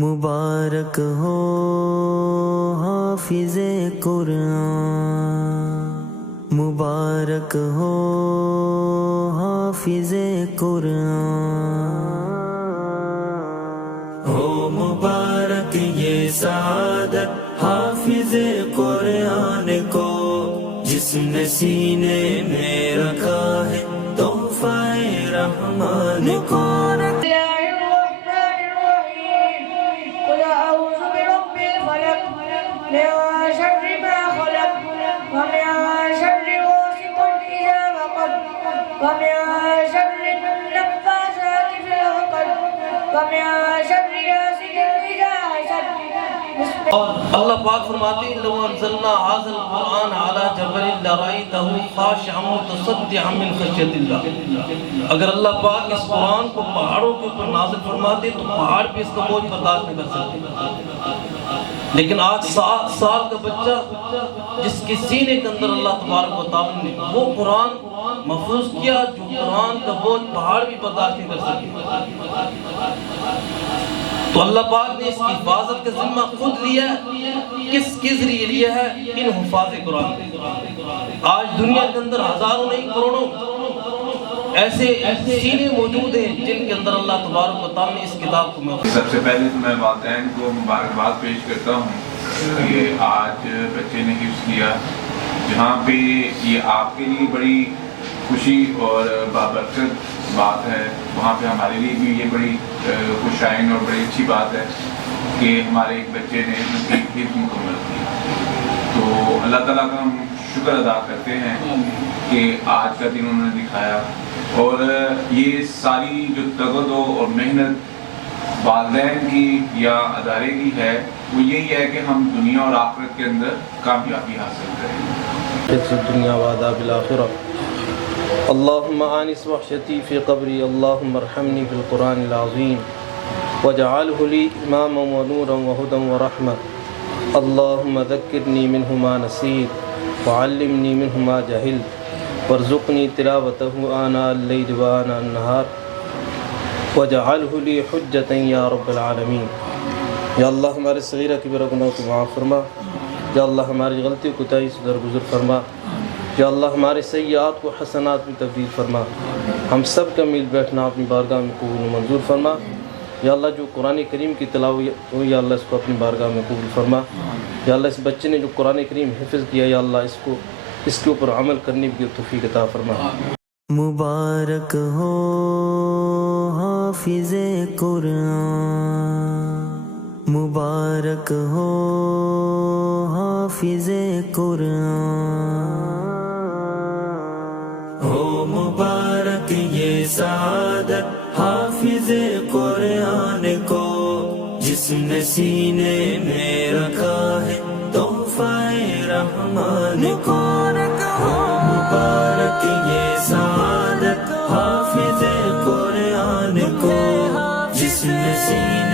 مبارک ہو حافظ قرآن، مبارک ہو حافظ قرآن، ہو مبارک یہ سعادت حافظ قرآن کو، جس نے سینے میں رکھا ہے تحفہ رحمان کو۔ اور اللہ پاک فرماتے ہیں لو انزلنا هذا القرآن على جبل لرأيته خاشعا متصدعا من خشية الله، اگر اللہ پاک اس قرآن کو پہاڑوں کے اوپر نازل فرماتے تو پہاڑ بھی اس کا بوجھ برداشت نہیں کر سکتے، لیکن آج 7 سال کا بچہ جس کے سینے کے اندر اللہ تبارک و تعالی نے وہ قرآن محفوظ کیا جو قرآن کا بوجھ پہاڑ بھی برداشت نہیں کر سکتے، تو اللہ پاک نے اس کی حفاظت کا ذمہ خود لیا ہے۔ کس کے ذریعے لیا ہے؟ ان حفاظ قرآن۔ آج دنیا کے اندر ہزاروں نہیں کروڑوں ایسے سینے موجود ہیں جن کے اندر اللہ تبارک و تعالی نے اس کتاب کو محفوظ۔ سب سے پہلے تو میں والدین کو مبارکباد پیش کرتا ہوں کہ آج بچے نے حفظ کیا، جہاں پہ یہ آپ کے لیے بڑی خوشی اور بابرکت بات ہے، وہاں پہ ہمارے لیے بھی یہ بڑی خوشائن اور بڑی اچھی بات ہے کہ ہمارے ایک بچے نے حفظ مکمل کی۔ تو اللہ تعالیٰ کا ہم شکر ادا کرتے ہیں کہ آج کا دن انہوں نے دکھایا، اور یہ ساری جو تگدو اور محنت والدین کی یا ادارے کی ہے وہ یہی ہے کہ ہم دنیا اور آخرت کے اندر کامیابی حاصل کریں۔ الدنیا وعذاب الآخرہ۔ اللہم آنس وحشتی فی قبری، اللہم ارحمنی فی القرآن العظیم واجعلہ لی اماما ونورا وہدا ورحمہ، اللہم ذکرنی منہ ما نسیت وعلمنی منہ ما جہلت وارزقنی تلاوتہ آناء اللیل وآناء النہار واجعلہ لی حجتا یا رب العالمین۔ یا اللہ ہمارے صغیرہ کبیرہ گناہ کو معاف فرما، یا اللہ ہماری غلطی کو کوتاہی سے درگزر فرما، یا اللہ ہمارے سیئات کو حسنات میں تبدیل فرما، ہم سب کا مل بیٹھنا اپنی بارگاہ میں قبول و منظور فرما۔ یا اللہ جو قرآن کریم کی تلاوت ہو یا اللہ اس کو اپنی بارگاہ میں قبول فرما۔ یا اللہ اس بچے نے جو قرآن کریم حفظ کیا یا اللہ اس کے اوپر عمل کرنے کی توفیق عطا فرما۔ مبارک ہو حافظ قرآن، مبارک ہو حافظ قرآن، ہو مبارک یہ سعادت حافظ قرآن کو، جس نے سینے میں رکھا ہے تحفہ رحمان کو، ہو مبارک یہ سعادت حافظ قرآن کو، جس نے سینے